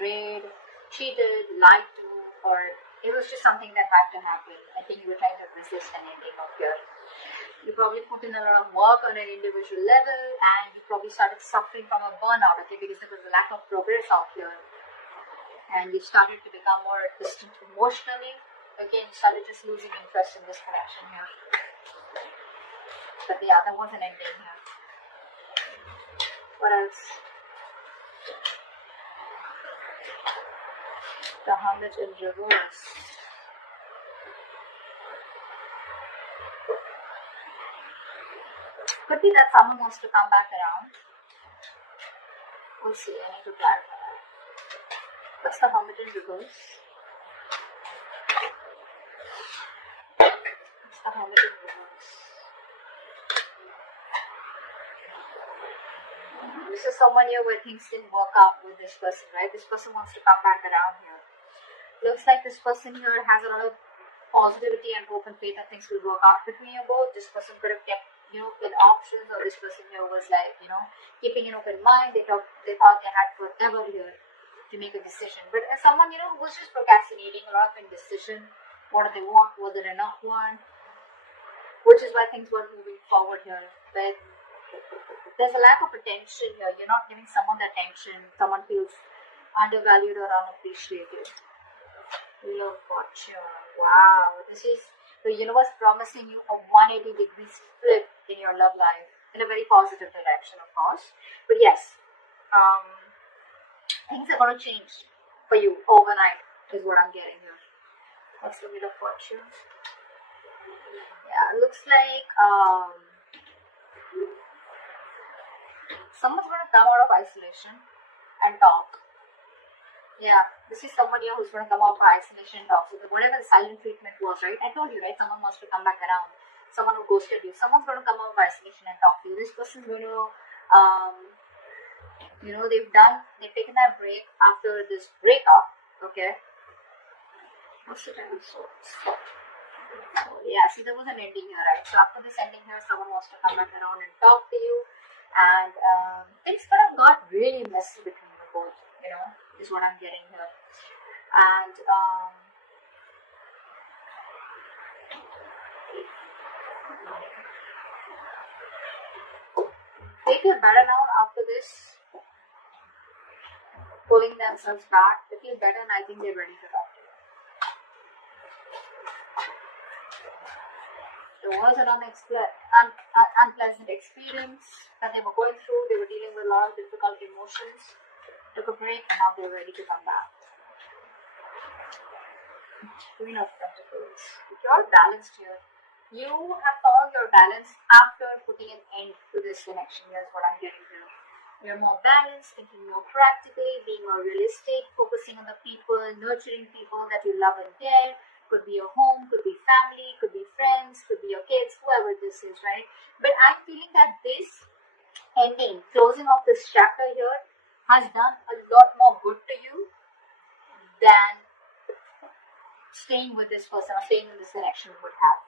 betrayed, cheated, lied to, or it was just something that had to happen. I think you were trying to resist an ending of your. You probably put in a lot of work on an individual level, and you probably started suffering from a burnout, okay, because there was a lack of progress out here. And you started to become more distant emotionally, okay, and you started just losing interest in this connection here. But yeah, there was an ending here. What else? The Hermit in reverse. Could be that someone wants to come back around. We'll see. I need to clarify that. What's the Hermit in reverse? What's the Hermit in reverse? This is someone here where things didn't work out with this person, right? This person wants to come back around here. Looks like this person here has a lot of positivity and hope and faith that things will work out between you both. This person could have kept, with options, or this person here was like, keeping an open mind. They thought they had forever here to make a decision. But as someone, who was just procrastinating, a lot of indecision, what do they want, what do they not want, which is why things weren't moving forward here. But there's a lack of attention here. You're not giving someone the attention. Someone feels undervalued or unappreciated. Wheel of Fortune. Wow. This is the universe promising you a 180 degrees flip in your love life. In a very positive direction, of course. But yes, things are going to change for you overnight, is what I'm getting here. What's the Wheel of Fortune? Yeah, it looks like someone's going to come out of isolation and talk. Yeah, this is someone here who's going to come out of isolation and talk. So whatever the silent treatment was, right? I told you, right? Someone wants to come back around. Someone who ghosted you. Someone's going to come out of isolation and talk to you. This person's going to, they've taken that break after this breakup. Okay. What's the time? So, yeah, see, there was an ending here, right? So after this ending here, someone wants to come back around and talk to you. And things could have got really messy between you both, is what I'm getting here. And they feel better now after this, pulling themselves back. They feel better, and I think they're ready to talk to you. There was an unpleasant experience that they were going through. They were dealing with a lot of difficult emotions. Took a break, and now they're ready to come back. Queen of Pentacles. You're balanced here. You have found your balance after putting an end to this connection. Here's what I'm getting here. You're more balanced, thinking more practically, being more realistic, focusing on the people, nurturing people that you love and care. Could be your home, could be family, could be friends, could be your kids, whoever this is, right? But I'm feeling that this ending, closing of this chapter here, has done a lot more good to you than staying with this person or staying in this connection would have.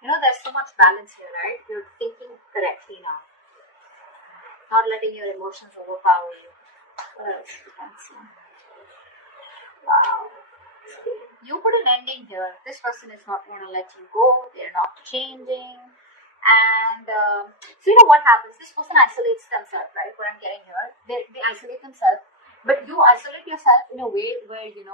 There's so much balance here, right? You're thinking correctly now. Not letting your emotions overpower you. What else you can see? Wow. You put an ending here. This person is not going to let you go. They're not changing. And so what happens? This person isolates themselves, right? What I'm getting here, they isolate themselves, but you isolate yourself in a way where you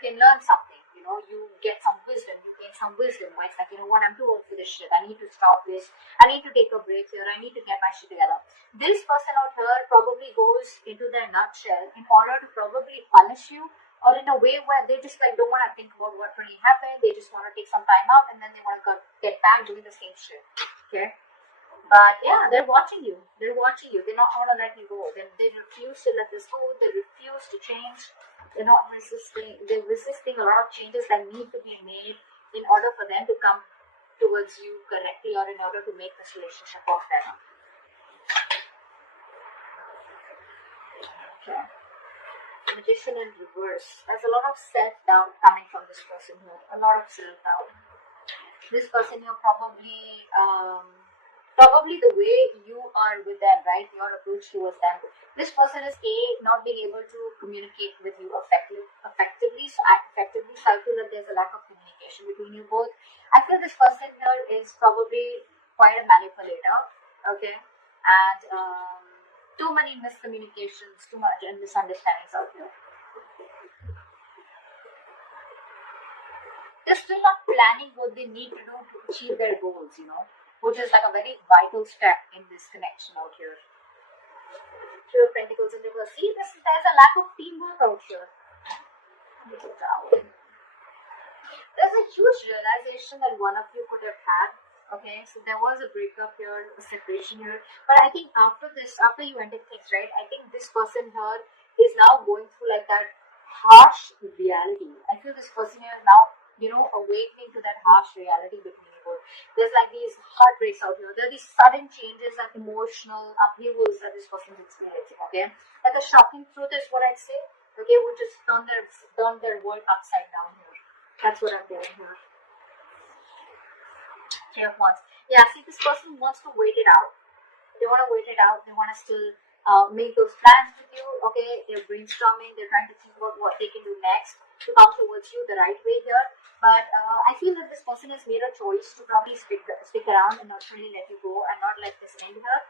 can learn something. You get some wisdom, you gain some wisdom. Where it's like, what, I'm too old for this shit. I need to stop this. I need to take a break here. I need to get my shit together. This person out here probably goes into their nutshell in order to probably punish you, or in a way where they just don't want to think about what really happened. They just want to take some time out, and then they want to get back doing the same shit. Okay, but yeah, they're watching you. They're watching you. They're not going to let you go. They refuse to let this go. They refuse to change. They're not resisting. They're resisting a lot of changes that need to be made in order for them to come towards you correctly, or in order to make this relationship work better. Okay. Magician in reverse. There's a lot of self-doubt coming from this person here. A lot of self-doubt. This person here probably probably the way you are with them, right? Your approach towards them. This person is not being able to communicate with you effectively. So I feel that there's a lack of communication between you both. I feel this person here is probably quite a manipulator, okay, and too many miscommunications, too much and misunderstandings out here. They're still not planning what they need to do to achieve their goals, which is like a very vital step in this connection out here. Two of Pentacles in reverse. See, there's a lack of teamwork out here. There's a huge realization that one of you could have had. Okay, so there was a breakup here, a separation here. But I think after you ended things, right? I think this person here is now going through like that harsh reality. I feel this person here is now, awakening to that harsh reality between you both. There's like these heartbreaks out here. There are these sudden changes and emotional upheavals that this person is experiencing. Okay, like a shocking truth is what I'd say. Okay, which just turned their world upside down here. That's what I'm getting here. Three of Wands. Yeah, see, this person wants to wait it out. They want to wait it out. They want to still make those plans with you. Okay, they're brainstorming. They're trying to think about what they can do next to come towards you the right way here. But I feel that this person has made a choice to probably stick around and not really let you go and not let this end here.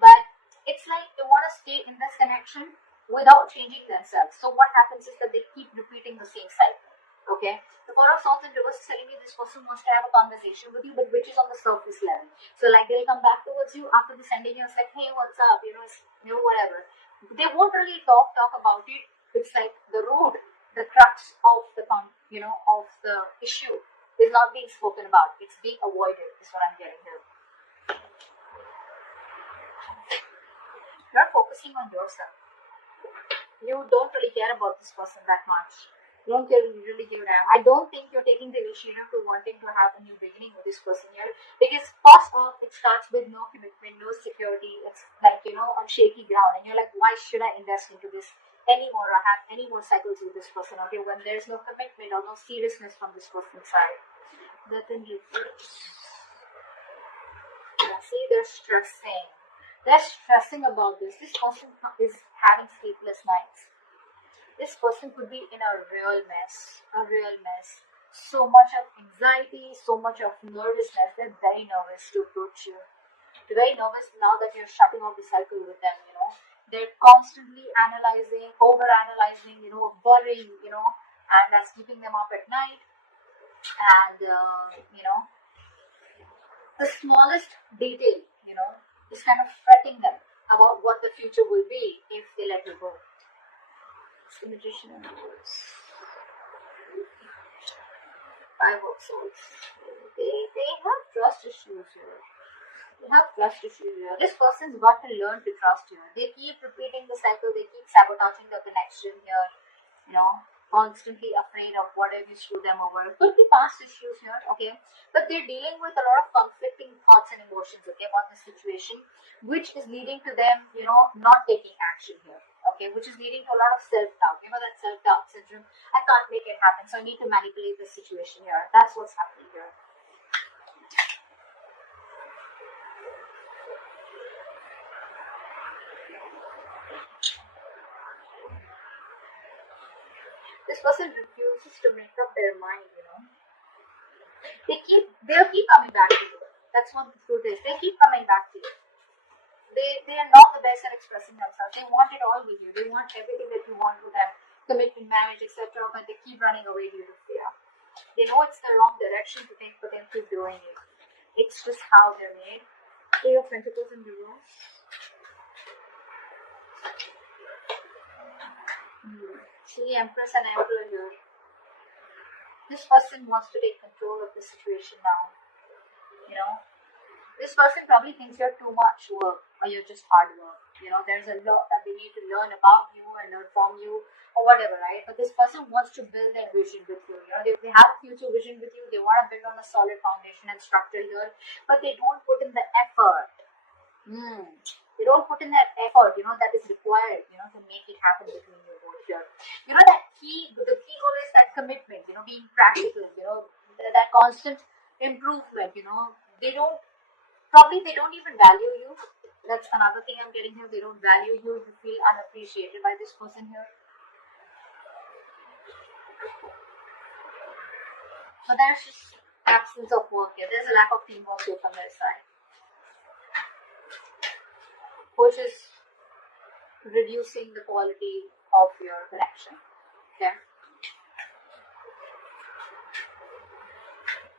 But it's like they want to stay in this connection without changing themselves. So what happens is that they keep repeating the same cycle. Okay, the Four of Swords in reverse is telling me this person wants to have a conversation with you, but which is on the surface level. So like they'll come back towards you after the sending you, it's like, hey, what's up? Whatever. They won't really talk about it. It's like the root, the crux of the of the issue is not being spoken about. It's being avoided. Is what I'm getting here. You're focusing on yourself. You don't really care about this person that much. You don't really give a damn. I don't think you're taking the initiative to wanting to have a new beginning with this person here. Because first off, it starts with no commitment, no security. It's like, on shaky ground. And you're like, why should I invest into this anymore or have any more cycles with this person out here when there's no commitment or no seriousness from this person's side? That in reverse. Yeah, see, they're stressing. They're stressing about this. This person is having sleepless nights. This person could be in a real mess. So much of anxiety, so much of nervousness. They're very nervous to approach you. They're very nervous now that you're shutting off the cycle with them, They're constantly analyzing, over-analyzing, worrying, and that's keeping them up at night. And, the smallest detail, is kind of fretting them about what the future will be if they let you go. The Magician and the Words. Five of Swords. They have trust issues here. This person's got to learn to trust you. They keep repeating the cycle. They keep sabotaging the connection here. Constantly afraid of whatever you screw them over. Could be past issues here, okay? But they're dealing with a lot of conflicting thoughts and emotions, okay, about the situation, which is leading to them, not taking action here, okay? Which is leading to a lot of self-doubt. That self-doubt syndrome. I can't make it happen, so I need to manipulate the situation here. That's what's happening here. This person refuses to make up their mind, They'll keep coming back to you. That's what the truth is. They keep coming back to you. They are not the best at expressing themselves. They want it all with you. They want everything that you want with them, commitment, marriage, etc. But they keep running away due to fear. They know it's the wrong direction to take, but they keep doing it. It's just how they're made. Three of Pentacles in reverse. See, Empress and Emperor here. This person wants to take control of the situation now. This person probably thinks you're too much work or you're just hard work. There's a lot that they need to learn about you and learn from you or whatever, right? But this person wants to build their vision with you. They have future vision with you. They want to build on a solid foundation and structure here, but they don't put in the effort. They don't put in that effort, that is required, to make it happen between you both here. The key goal is that commitment, being practical, that constant improvement, they don't Probably they don't even value you. That's another thing I'm getting here. They don't value you. You feel unappreciated by this person here. But there's just absence of work here. There's a lack of teamwork here from their side, which is reducing the quality of your connection. Okay.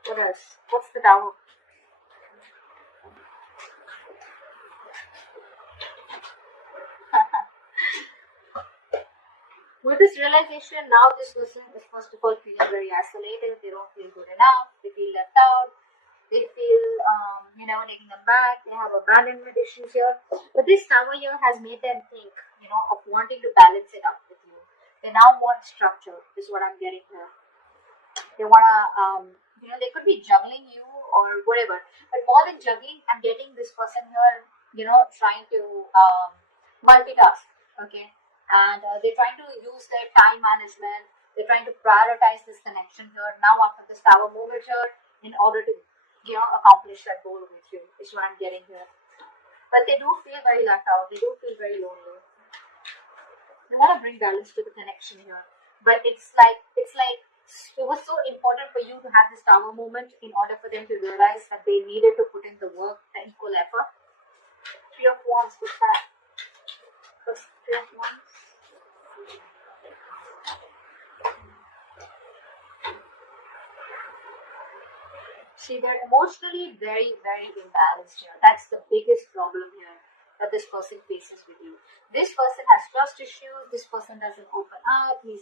What else? What's the Tower? With this realization, now this person is first of all feeling very isolated. They don't feel good enough. They feel left out. They feel, taking them back. They have abandonment issues here. But this Tower here has made them think, of wanting to balance it up with you. They now want structure, is what I'm getting here. They want to, they could be juggling you or whatever. But more than juggling, I'm getting this person here, trying to multitask. Okay. And they're trying to use their time management. They're trying to prioritize this connection here now after this Tower movement here in order to, accomplish that goal with you, is what I'm getting here. But they do feel very left out. They do feel very lonely. They want to bring balance to the connection here. But it's like it was so important for you to have this Tower moment in order for them to realize that they needed to put in the work, the equal effort. 3 of Wands, what's that? What's 3 of Wands? See, they're emotionally very, very imbalanced here. That's the biggest problem here that this person faces with you. This person has trust issues. This person doesn't open up. They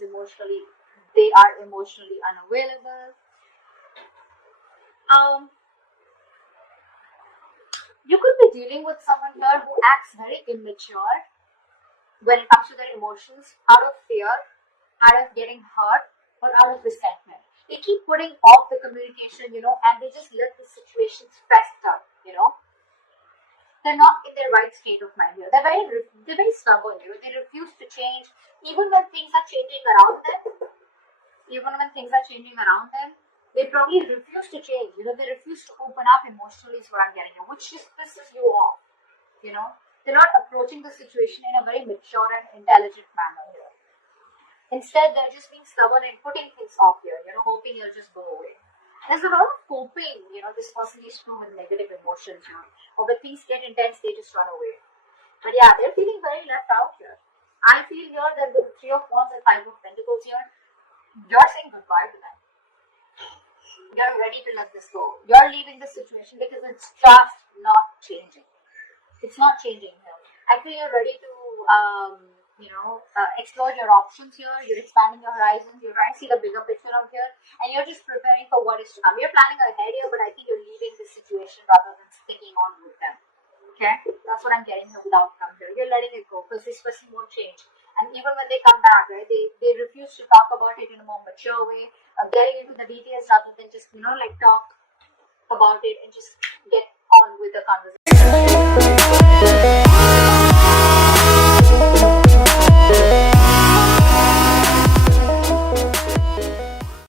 are emotionally unavailable. You could be dealing with someone here who acts very immature when it comes to their emotions, out of fear, out of getting hurt, or out of resentment. They keep putting off the communication, and they just let the situations fester, They're not in their right state of mind here. They're very stubborn, They refuse to change, even when things are changing around them. They probably refuse to change, They refuse to open up emotionally, is what I'm getting here, which just pisses you off, They're not approaching the situation in a very mature and intelligent manner here. Instead, they're just being stubborn and putting things off here, hoping it'll just go away. There's a lot of coping, this person is through with negative emotions, or when things get intense, they just run away. But yeah, they're feeling very left out here. I feel here that with the 3 of Wands and 5 of Pentacles here, you're saying goodbye to them. You're ready to let this go. You're leaving the situation because it's just not changing. It's not changing here. I feel you're ready to, explore your options here. You're expanding your horizons. You're trying to see the bigger picture out here, and you're just preparing for what is to come. You're planning ahead here, but I think you're leaving this situation rather than sticking on with them. Okay, that's what I'm getting here with outcome here. You're letting it go because this person won't change. And even when they come back, right, they refuse to talk about it in a more mature way, getting into the details rather than just talk about it and just get on with the conversation.